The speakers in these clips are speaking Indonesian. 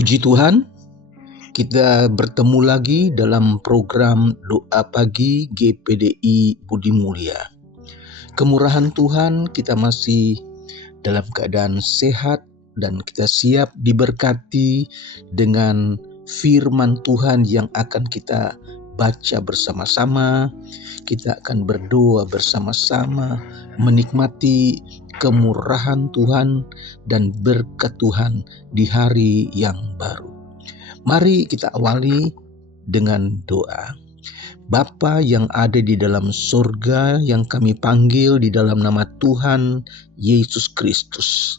Puji Tuhan, kita bertemu lagi dalam program Doa Pagi GPDI Budi Mulia. Kemurahan Tuhan, kita masih dalam keadaan sehat dan kita siap diberkati dengan firman Tuhan yang akan kita baca bersama-sama. Kita akan berdoa bersama-sama, menikmati kemurahan Tuhan dan berkat Tuhan di hari yang baru. Mari kita awali dengan doa. Bapa yang ada di dalam surga, yang kami panggil di dalam nama Tuhan Yesus Kristus,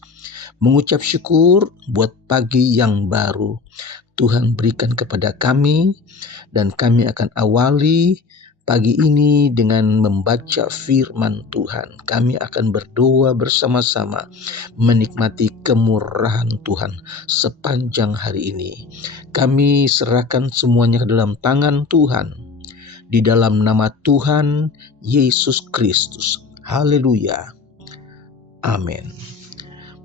mengucap syukur buat pagi yang baru Tuhan berikan kepada kami, dan kami akan awali pagi ini dengan membaca firman Tuhan. Kami akan berdoa bersama-sama, menikmati kemurahan Tuhan sepanjang hari ini. Kami serahkan semuanya ke dalam tangan Tuhan, di dalam nama Tuhan Yesus Kristus. Haleluya. Amin.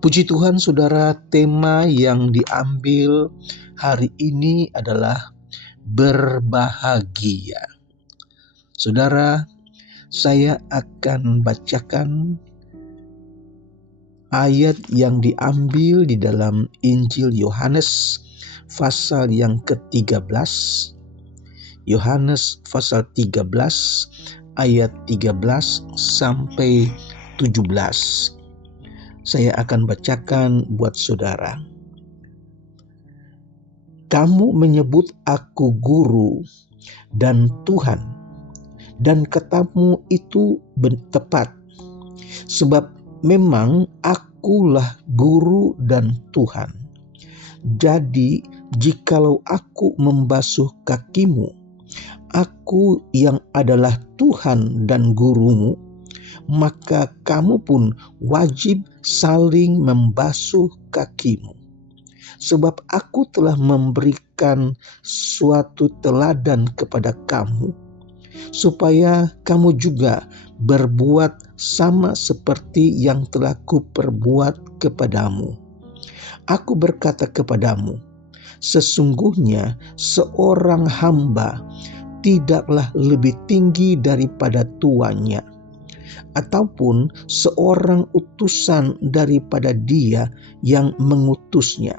Puji Tuhan, saudara, tema yang diambil hari ini adalah berbahagia. Saudara, saya akan bacakan ayat yang diambil di dalam Injil Yohanes pasal yang ke-13. Yohanes pasal 13 ayat 13 sampai 17. Saya akan bacakan buat saudara. Kamu menyebut aku guru dan Tuhan, dan katamu itu tepat, sebab memang akulah guru dan Tuhan. Jadi jikalau aku membasuh kakimu, aku yang adalah Tuhan dan gurumu, maka kamu pun wajib saling membasuh kakimu. Sebab aku telah memberikan suatu teladan kepada kamu, supaya kamu juga berbuat sama seperti yang telah kuperbuat kepadamu. Aku berkata kepadamu, sesungguhnya seorang hamba tidaklah lebih tinggi daripada tuannya, ataupun seorang utusan daripada dia yang mengutusnya.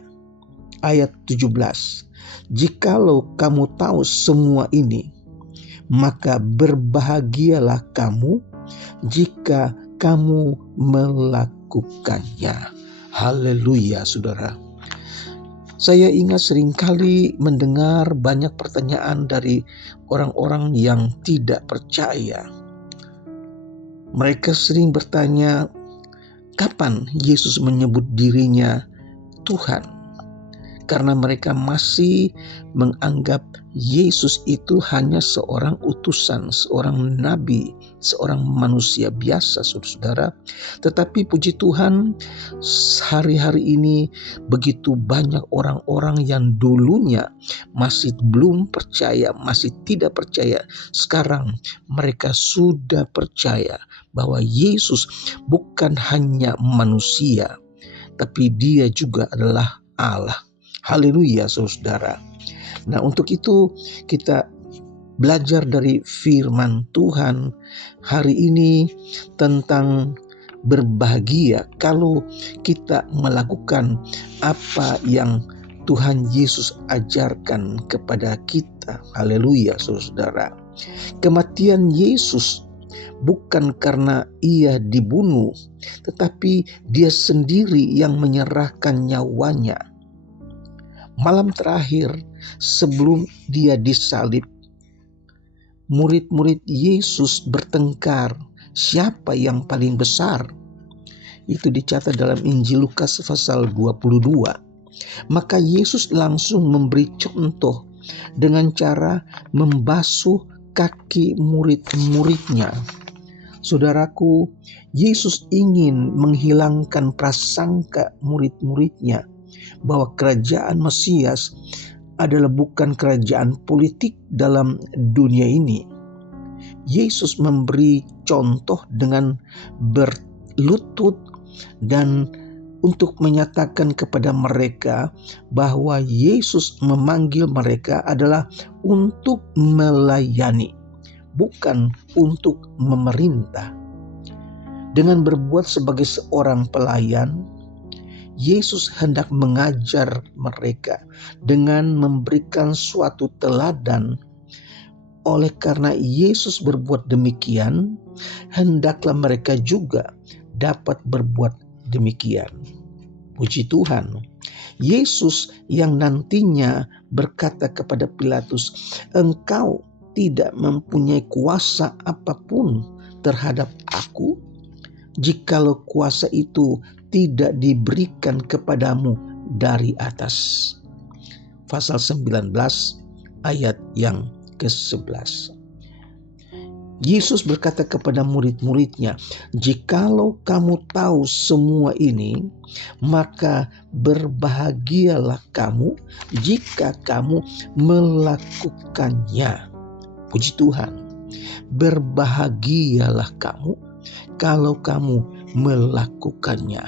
Ayat 17. Jikalau kamu tahu semua ini, maka berbahagialah kamu jika kamu melakukannya. Haleluya, saudara. Saya ingat seringkali mendengar banyak pertanyaan dari orang-orang yang tidak percaya. Mereka sering bertanya, kapan Yesus menyebut dirinya Tuhan? Karena mereka masih menganggap Yesus itu hanya seorang utusan, seorang nabi, seorang manusia biasa, saudara. Tetapi puji Tuhan, hari-hari ini begitu banyak orang-orang yang dulunya masih belum percaya, masih tidak percaya. Sekarang mereka sudah percaya bahwa Yesus bukan hanya manusia, tapi dia juga adalah Allah. Haleluya, saudara. Nah, untuk itu kita belajar dari firman Tuhan hari ini tentang berbahagia kalau kita melakukan apa yang Tuhan Yesus ajarkan kepada kita. Haleluya, saudara. Kematian Yesus bukan karena ia dibunuh, tetapi dia sendiri yang menyerahkan nyawanya. Malam terakhir sebelum dia disalib, murid-murid Yesus bertengkar siapa yang paling besar. Itu dicatat dalam Injil Lukas pasal 22. Maka Yesus langsung memberi contoh dengan cara membasuh kaki murid-muridnya. Saudaraku, Yesus ingin menghilangkan prasangka murid-muridnya bahwa kerajaan Mesias adalah bukan kerajaan politik dalam dunia ini. Yesus memberi contoh dengan berlutut dan untuk menyatakan kepada mereka bahwa Yesus memanggil mereka adalah untuk melayani, bukan untuk memerintah. Dengan berbuat sebagai seorang pelayan, Yesus hendak mengajar mereka dengan memberikan suatu teladan. Oleh karena Yesus berbuat demikian, hendaklah mereka juga dapat berbuat demikian. Puji Tuhan. Yesus yang nantinya berkata kepada Pilatus, "Engkau tidak mempunyai kuasa apapun terhadap aku, jikalau kuasa itu tidak diberikan kepadamu dari atas." Pasal 19 ayat yang ke-11. Yesus berkata kepada murid-muridnya, "Jikalau kamu tahu semua ini, maka berbahagialah kamu jika kamu melakukannya." Puji Tuhan. Berbahagialah kamu kalau kamu melakukannya.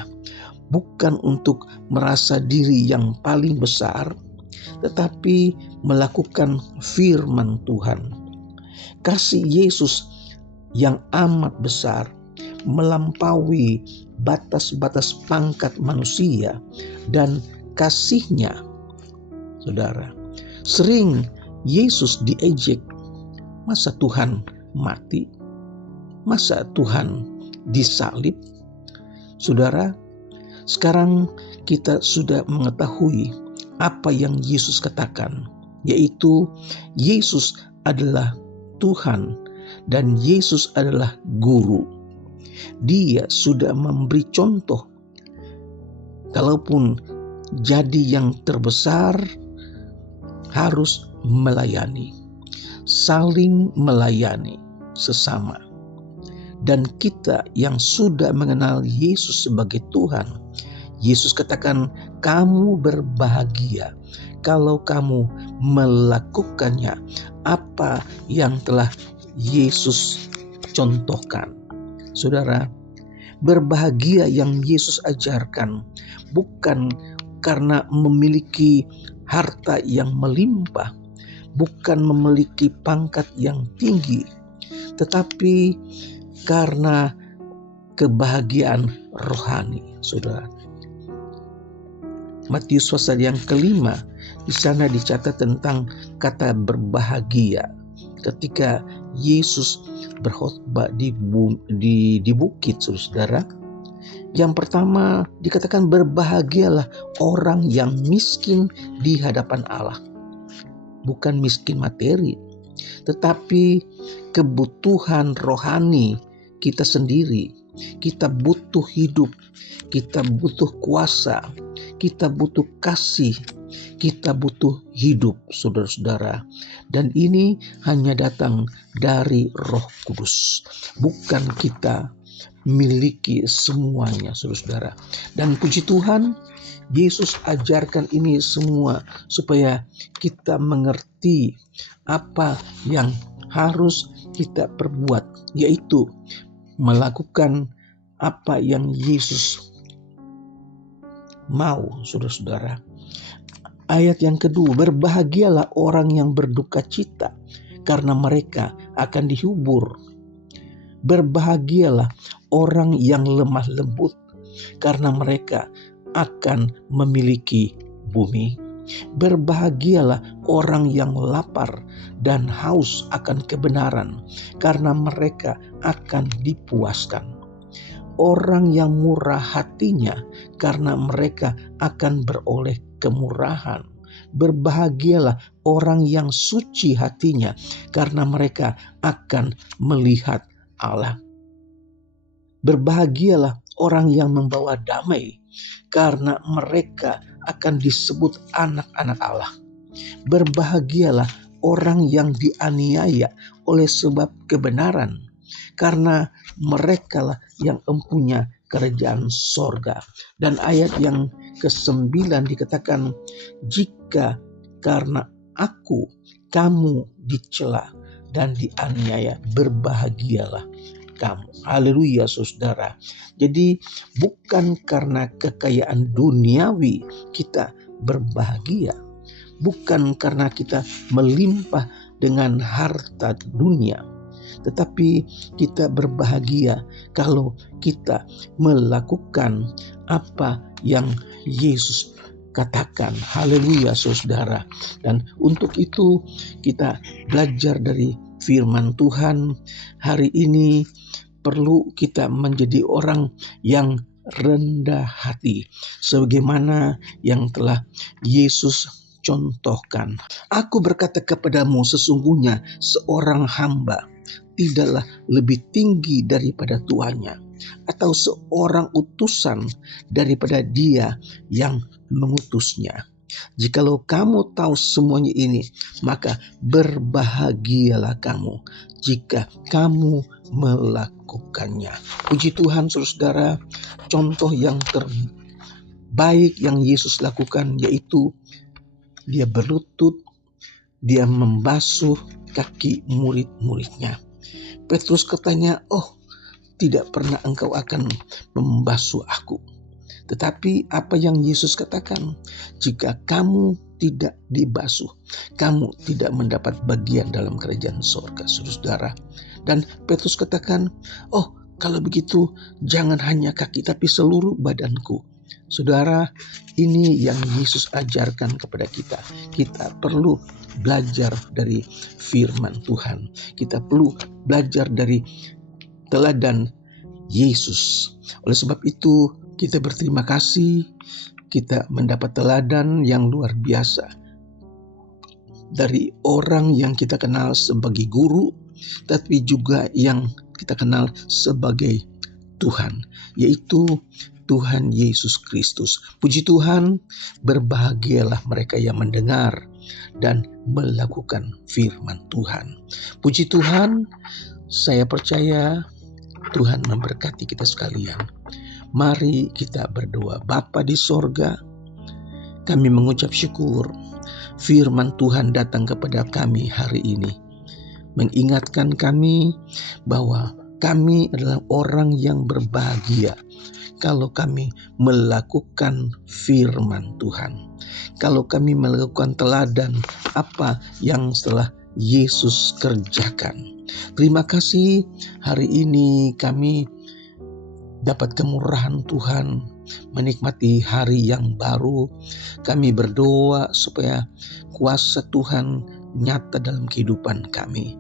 Bukan untuk merasa diri yang paling besar, tetapi melakukan firman Tuhan. Kasih Yesus yang amat besar melampaui batas-batas pangkat manusia dan kasih-Nya. Saudara, sering Yesus diejek. Masa Tuhan mati? Masa Tuhan disalib? Saudara, sekarang kita sudah mengetahui apa yang Yesus katakan, yaitu Yesus adalah Tuhan dan Yesus adalah Guru. Dia sudah memberi contoh. Kalaupun jadi yang terbesar, harus melayani, saling melayani sesama. Dan kita yang sudah mengenal Yesus sebagai Tuhan, Yesus katakan, "Kamu berbahagia kalau kamu melakukannya apa yang telah Yesus contohkan." Saudara, berbahagia yang Yesus ajarkan bukan karena memiliki harta yang melimpah, bukan memiliki pangkat yang tinggi, tetapi karena kebahagiaan rohani. Saudara, Matius pasal yang ke-5, di sana dicatat tentang kata berbahagia. Ketika Yesus berkhotbah di bukit, saudara, yang pertama dikatakan berbahagialah orang yang miskin di hadapan Allah. Bukan miskin materi, tetapi kebutuhan rohani kita sendiri. Kita butuh hidup, kita butuh kuasa, kita butuh kasih, kita butuh hidup, saudara-saudara. Dan ini hanya datang dari Roh Kudus. Bukan kita miliki semuanya, saudara-saudara. Dan puji Tuhan, Yesus ajarkan ini semua supaya kita mengerti apa yang harus kita perbuat, yaitu melakukan apa yang Yesus mau, saudara-saudara. Ayat yang kedua, berbahagialah orang yang berduka cita, karena mereka akan dihibur. Berbahagialah orang yang lemah lembut, karena mereka akan memiliki bumi. Berbahagialah orang yang lapar dan haus akan kebenaran, karena mereka akan dipuaskan. Orang yang murah hatinya, karena mereka akan beroleh kemurahan. Berbahagialah orang yang suci hatinya, karena mereka akan melihat Allah. Berbahagialah orang yang membawa damai, karena mereka akan disebut anak-anak Allah. Berbahagialah orang yang dianiaya oleh sebab kebenaran, karena merekalah yang mempunyai kerajaan sorga. Dan ayat yang ke-9 dikatakan, "Jika karena aku kamu dicela dan dianiaya, berbahagialah." kamu. Haleluya saudara. Jadi bukan karena kekayaan duniawi kita berbahagia. Bukan karena kita melimpah dengan harta dunia. Tetapi kita berbahagia kalau kita melakukan apa yang Yesus katakan. Haleluya saudara. Dan untuk itu kita belajar dari firman Tuhan hari ini. Perlu kita menjadi orang yang rendah hati, sebagaimana yang telah Yesus contohkan. Aku berkata kepadamu, sesungguhnya seorang hamba tidaklah lebih tinggi daripada tuannya, atau seorang utusan daripada dia yang mengutusnya. Jikalau kamu tahu semuanya ini, maka berbahagialah kamu jika kamu melakukannya. Puji Tuhan saudara, contoh yang terbaik yang Yesus lakukan yaitu dia berlutut, dia membasuh kaki murid-muridnya. Petrus katanya, "Oh, tidak pernah engkau akan membasuh aku." Tetapi apa yang Yesus katakan, jika kamu tidak dibasuh, kamu tidak mendapat bagian dalam kerajaan surga, saudara. Dan Petrus katakan, "Oh, kalau begitu jangan hanya kaki, tapi seluruh badanku." Saudara, ini yang Yesus ajarkan kepada kita. Kita perlu belajar dari firman Tuhan. Kita perlu belajar dari teladan Yesus. Oleh sebab itu, kita berterima kasih, kita mendapat teladan yang luar biasa dari orang yang kita kenal sebagai guru, tapi juga yang kita kenal sebagai Tuhan, yaitu Tuhan Yesus Kristus. Puji Tuhan, berbahagialah mereka yang mendengar dan melakukan firman Tuhan. Puji Tuhan, saya percaya Tuhan memberkati kita sekalian. Mari kita berdoa. Bapa di sorga, kami mengucap syukur firman Tuhan datang kepada kami hari ini, mengingatkan kami bahwa kami adalah orang yang berbahagia kalau kami melakukan firman Tuhan, kalau kami melakukan teladan apa yang telah Yesus kerjakan. Terima kasih, hari ini kami dapat kemurahan Tuhan, menikmati hari yang baru. Kami berdoa supaya kuasa Tuhan nyata dalam kehidupan kami.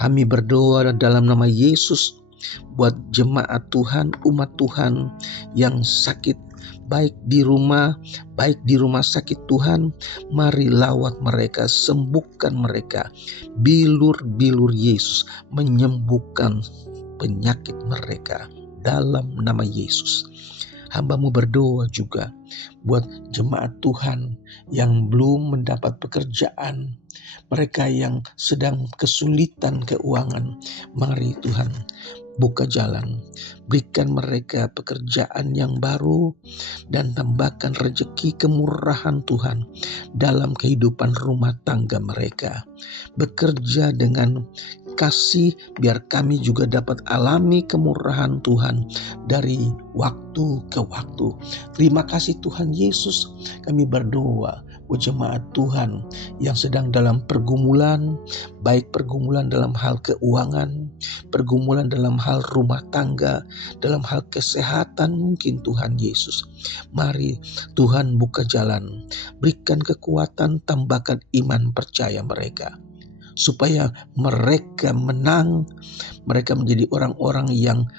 Kami berdoa dalam nama Yesus buat jemaat Tuhan, umat Tuhan yang sakit, baik di rumah sakit Tuhan. Mari lawat mereka, sembuhkan mereka. Bilur-bilur Yesus menyembuhkan penyakit mereka. Dalam nama Yesus, hamba-Mu berdoa juga buat jemaat Tuhan yang belum mendapat pekerjaan, mereka yang sedang kesulitan keuangan. Mari Tuhan buka jalan, berikan mereka pekerjaan yang baru, dan tambahkan rezeki kemurahan Tuhan dalam kehidupan rumah tangga mereka. Bekerja dengan kasih biar kami juga dapat alami kemurahan Tuhan dari waktu ke waktu. Terima kasih Tuhan Yesus. Kami berdoa buat jemaat Tuhan yang sedang dalam pergumulan, baik pergumulan dalam hal keuangan, pergumulan dalam hal rumah tangga, dalam hal kesehatan mungkin Tuhan Yesus. Mari Tuhan buka jalan, berikan kekuatan, tambahkan iman percaya mereka, supaya mereka menang, mereka menjadi orang-orang yang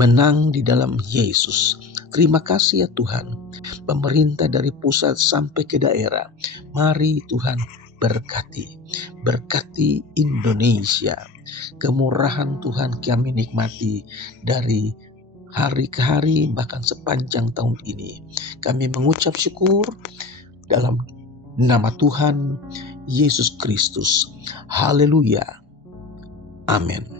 menang di dalam Yesus. Terima kasih ya Tuhan, pemerintah dari pusat sampai ke daerah. Mari Tuhan berkati Indonesia. Kemurahan Tuhan kami nikmati dari hari ke hari, bahkan sepanjang tahun ini. Kami mengucap syukur dalam nama Tuhan Yesus Kristus. Haleluya. Amin.